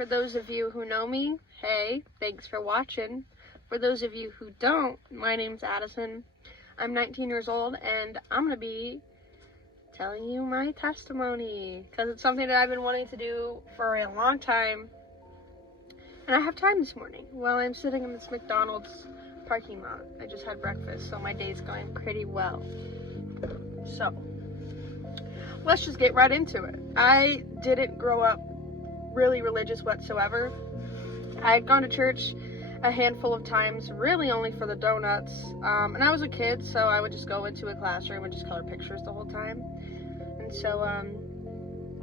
For those of you who know me, hey, thanks for watching. For those of you who don't, my name's Addison. I'm 19 years old, and I'm going to be telling you my testimony, because it's something that I've been wanting to do for a long time, and I have time this morning while I'm sitting in this McDonald's parking lot. I just had breakfast, so my day's going pretty well. So, let's just get right into it. I didn't grow up really religious whatsoever. I had gone to church a handful of times, really only for the donuts, and I was a kid, so I would just go into a classroom and just color pictures the whole time. And so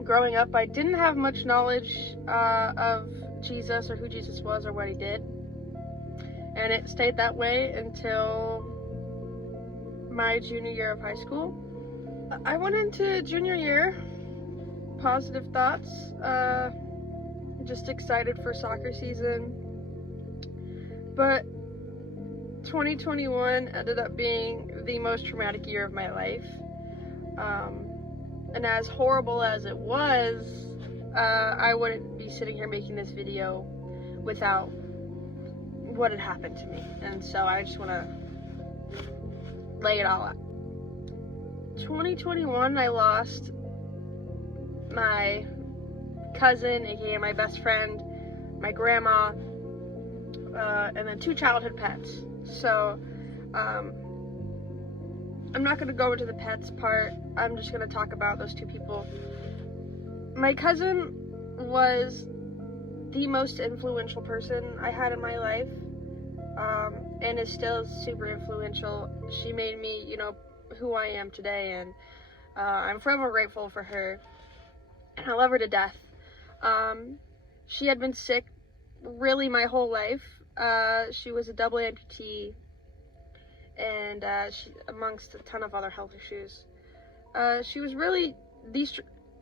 growing up, I didn't have much knowledge of Jesus or who Jesus was or what he did, and it stayed that way until my junior year of high school. I went into junior year, positive thoughts, just excited for soccer season, but 2021 ended up being the most traumatic year of my life, and as horrible as it was, I wouldn't be sitting here making this video without what had happened to me, and so I just want to lay it all out. 2021, I lost my cousin, aka my best friend, my grandma, and then 2 childhood pets. So I'm not going to go into the pets part. I'm just going to talk about those 2 people. My cousin was the most influential person I had in my life, and is still super influential. She made me, who I am today, and I'm forever grateful for her, and I love her to death. She had been sick really my whole life. She was a double amputee, and she, amongst a ton of other health issues. She was really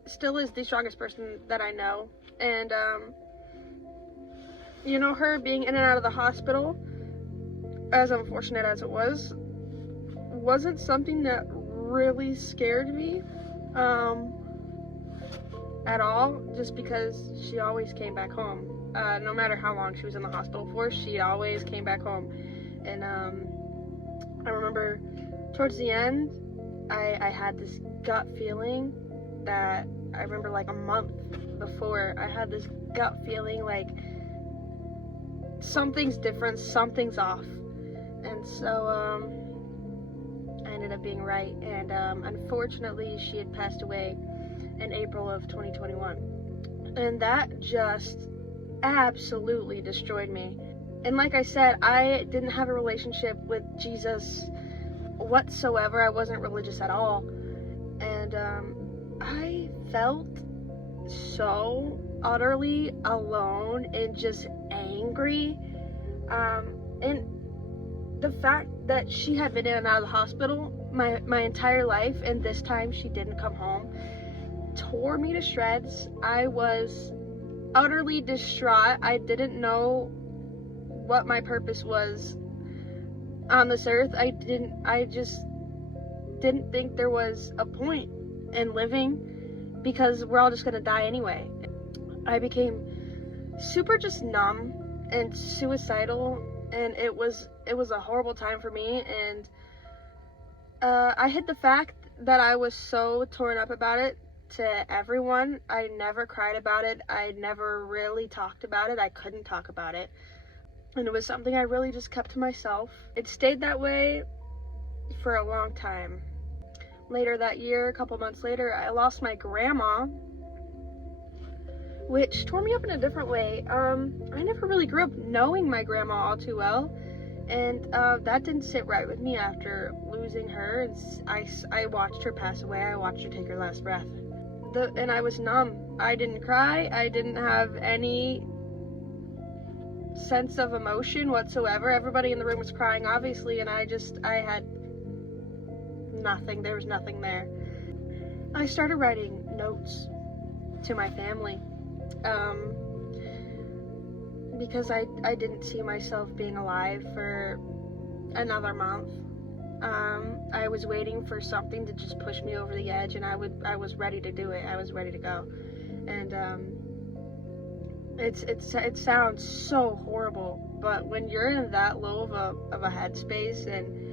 still is the strongest person that I know, and her being in and out of the hospital, as unfortunate as it was, wasn't something that really scared me at all, just because she always came back home. No matter how long she was in the hospital for, she always came back home. And I remember towards the end, I had this gut feeling that I remember like a month before, I had this gut feeling like something's different, something's off. And so I ended up being right, and unfortunately she had passed away in April of 2021, and that just absolutely destroyed me. And like I said, I didn't have a relationship with Jesus whatsoever. I wasn't religious at all, and I felt so utterly alone and just angry, and the fact that she had been in and out of the hospital my entire life, and this time she didn't come home, tore me to shreds. I was utterly distraught. I didn't know what my purpose was on this earth. I just didn't think there was a point in living, because we're all just gonna die anyway. I became super just numb and suicidal, and it was a horrible time for me. And I hid the fact that I was so torn up about it to everyone. I never cried about it. I never really talked about it. I couldn't talk about it, and it was something I really just kept to myself. It stayed that way for a long time. Later that year, a couple months later, I lost my grandma, which tore me up in a different way. I never really grew up knowing my grandma all too well, and that didn't sit right with me after losing her. And I watched her pass away. I watched her take her last breath, and I was numb. I didn't cry. I didn't have any sense of emotion whatsoever. Everybody in the room was crying, obviously, and I had nothing. There was nothing there. I started writing notes to my family, because I didn't see myself being alive for another month. I was waiting for something to just push me over the edge, and I was ready to do it. I was ready to go. And It sounds so horrible, but when you're in that low of a headspace, and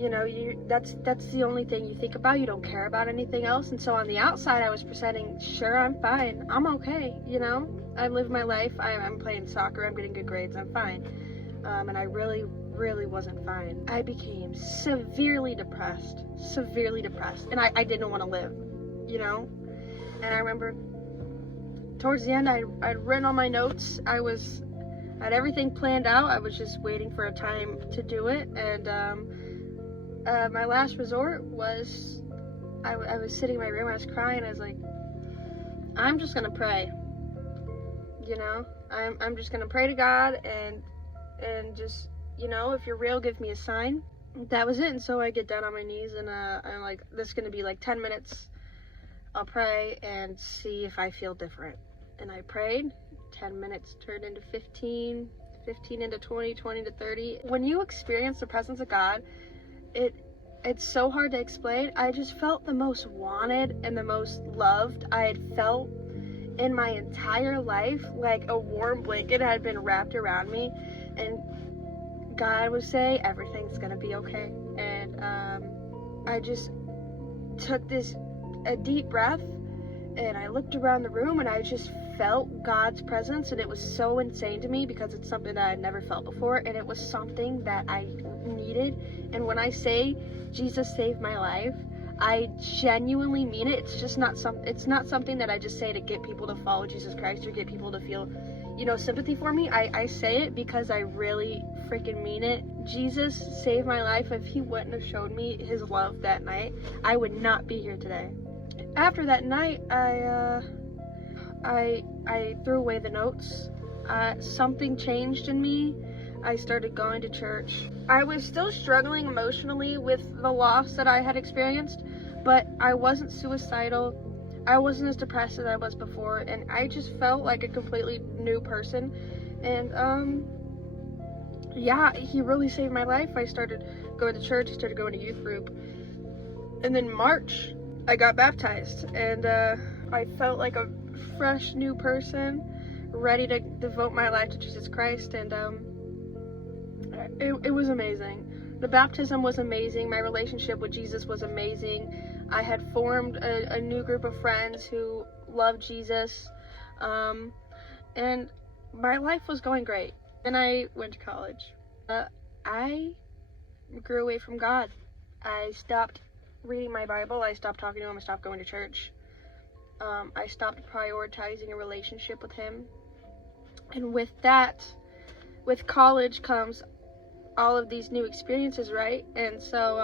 you know, that's the only thing you think about. You don't care about anything else. And so on the outside, I was presenting, sure, I'm fine, I'm okay, you know, I live my life, I'm playing soccer, I'm getting good grades, I'm fine. And I really wasn't fine. I became severely depressed, and I didn't want to live, you know. And I remember towards the end, I'd written all my notes. I had everything planned out. I was just waiting for a time to do it. And my last resort was, I was sitting in my room, I was crying, I was like, I'm just gonna pray, you know. I'm just gonna pray to God, and just, you know, if you're real, give me a sign. That was it. And so I get down on my knees, and I'm like, this is gonna be like 10 minutes. I'll pray and see if I feel different. And I prayed. 10 minutes turned into 15 into 20 to 30. When you experience the presence of God, it's so hard to explain. I just felt the most wanted and the most loved I had felt in my entire life. Like a warm blanket had been wrapped around me, and God would say, everything's gonna be okay. And I just took a deep breath, and I looked around the room, and I just felt God's presence, and it was so insane to me because it's something that I'd never felt before, and it was something that I needed. And when I say Jesus saved my life, I genuinely mean it. It's just not something that I just say to get people to follow Jesus Christ or get people to feel, you know, sympathy for me. I say it because I really freaking mean it. Jesus saved my life. If he wouldn't have showed me his love that night, I would not be here today. After that night, I threw away the notes. Something changed in me. I started going to church. I was still struggling emotionally with the loss that I had experienced, but I wasn't suicidal. I wasn't as depressed as I was before, and I just felt like a completely new person. And yeah, he really saved my life. I started going to church, I started going to youth group, and then March, I got baptized, and I felt like a fresh new person, ready to devote my life to Jesus Christ. And it was amazing. The baptism was amazing. My relationship with Jesus was amazing. I had formed a new group of friends who loved Jesus, and my life was going great. Then I went to college. I grew away from God. I stopped reading my Bible. I stopped talking to him. I stopped going to church. I stopped prioritizing a relationship with him. And with that, with college comes all of these new experiences, right? And so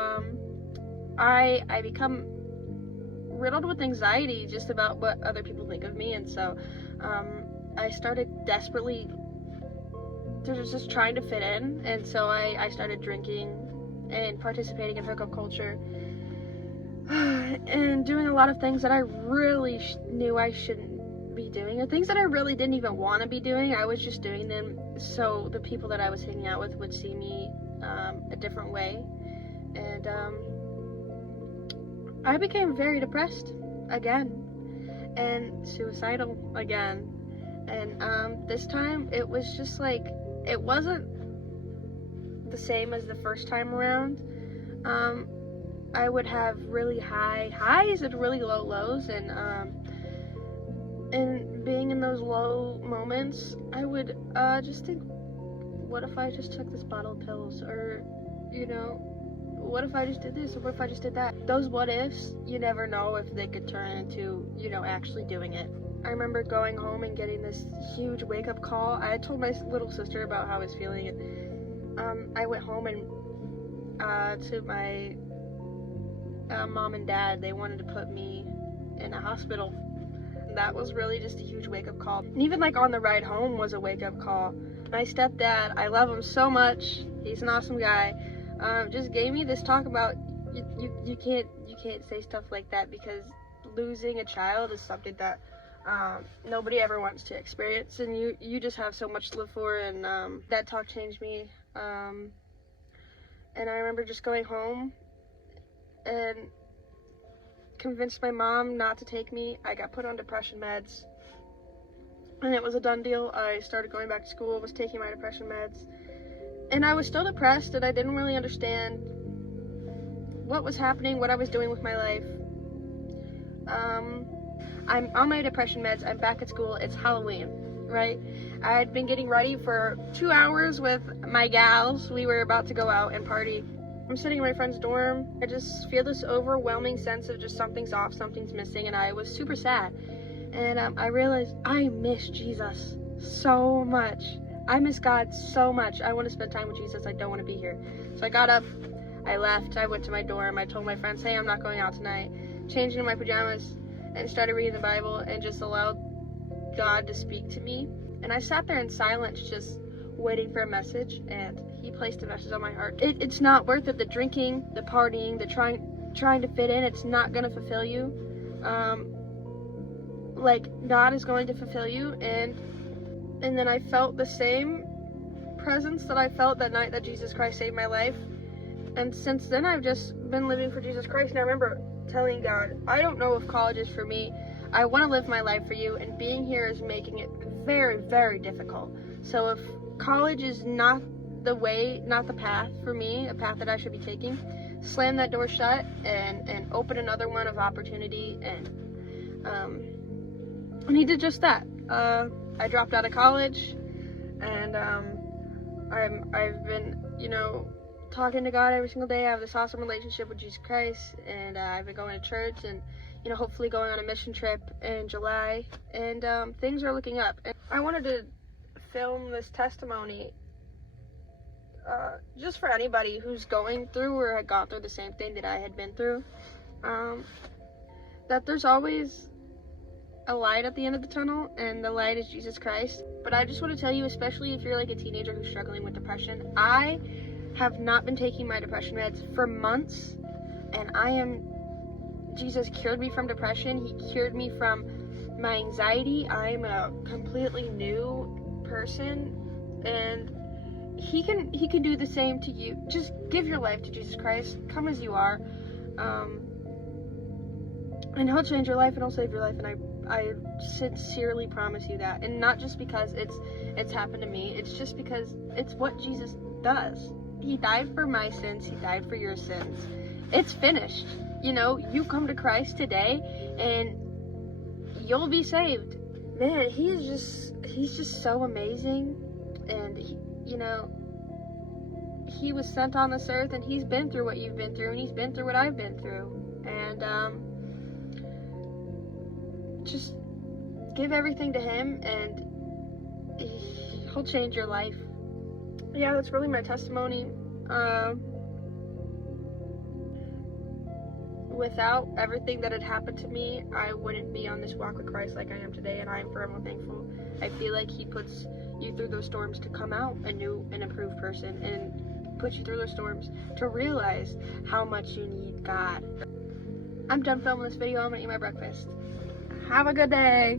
I become riddled with anxiety just about what other people think of me. And so I started desperately just trying to fit in. And so I started drinking and participating in hookup culture and doing a lot of things that I really knew I shouldn't be doing, or things that I really didn't even want to be doing. I was just doing them so the people that I was hanging out with would see me a different way. And I became very depressed again, and suicidal again. And this time it was just like, it wasn't the same as the first time around. I would have really high highs and really low lows, and being in those low moments, I would just think, what if I just took this bottle of pills? Or, you know, what if I just did this? Or what if I just did that? Those what ifs, you never know if they could turn into, you know, actually doing it. I remember going home and getting this huge wake-up call. I had told my little sister about how I was feeling, and I went home and to my mom and dad, they wanted to put me in a hospital. That was really just a huge wake-up call. And even like on the ride home was a wake-up call. My stepdad, I love him so much, he's an awesome guy, just gave me this talk about you can't say stuff like that, because losing a child is something that nobody ever wants to experience, and you just have so much to live for. And that talk changed me. And I remember just going home and convinced my mom not to take me. I got put on depression meds. and it was a done deal. I started going back to school, was taking my depression meds, and I was still depressed, and I didn't really understand what was happening, what I was doing with my life. I'm on my depression meds, I'm back at school, it's Halloween, right? I had been getting ready for 2 hours with my gals. We were about to go out and party. I'm sitting in my friend's dorm. I just feel this overwhelming sense of just something's off, something's missing, and I was super sad. And I realized I miss Jesus so much. I miss God so much. I want to spend time with Jesus. I don't want to be here. So I got up, I left, I went to my dorm, I told my friends, hey, I'm not going out tonight. Changed into my pajamas and started reading the Bible and just allowed God to speak to me. And I sat there in silence, just waiting for a message, and he placed a message on my heart. It's not worth it. The drinking, the partying, the trying to fit in, it's not going to fulfill you. Like, God is going to fulfill you. And then I felt the same presence that I felt that night that Jesus Christ saved my life. And since then, I've just been living for Jesus Christ. And I remember telling God, I don't know if college is for me. I want to live my life for you, and being here is making it very, very difficult. So if college is not the way, not the path for me, a path that I should be taking, slam that door shut and open another one of opportunity. And he did just that. I dropped out of college, and I've been, talking to God every single day. I have this awesome relationship with Jesus Christ, and I've been going to church, and hopefully going on a mission trip in July, and things are looking up. And I wanted to film this testimony just for anybody who's going through or had gone through the same thing that I had been through, that there's always a light at the end of the tunnel, and the light is Jesus Christ. But I just want to tell you, especially if you're like a teenager who's struggling with depression, I have not been taking my depression meds for months, and Jesus cured me from depression. He cured me from my anxiety. I'm a completely new person, and he can do the same to you. Just give your life to Jesus Christ. Come as you are, and he'll change your life, and he'll save your life. And I sincerely promise you that. And not just because it's happened to me. It's just because it's what Jesus does. He died for my sins. He died for your sins. It's finished. You come to Christ today and you'll be saved. Man, he's just so amazing. And he was sent on this earth, and he's been through what you've been through, and he's been through what I've been through. And just give everything to him, and he'll change your life. Yeah, that's really my testimony. Without everything that had happened to me, I wouldn't be on this walk with Christ like I am today, and I am forever thankful. I feel like he puts you through those storms to come out a new and improved person, and puts you through those storms to realize how much you need God. I'm done filming this video. I'm gonna eat my breakfast. Have a good day.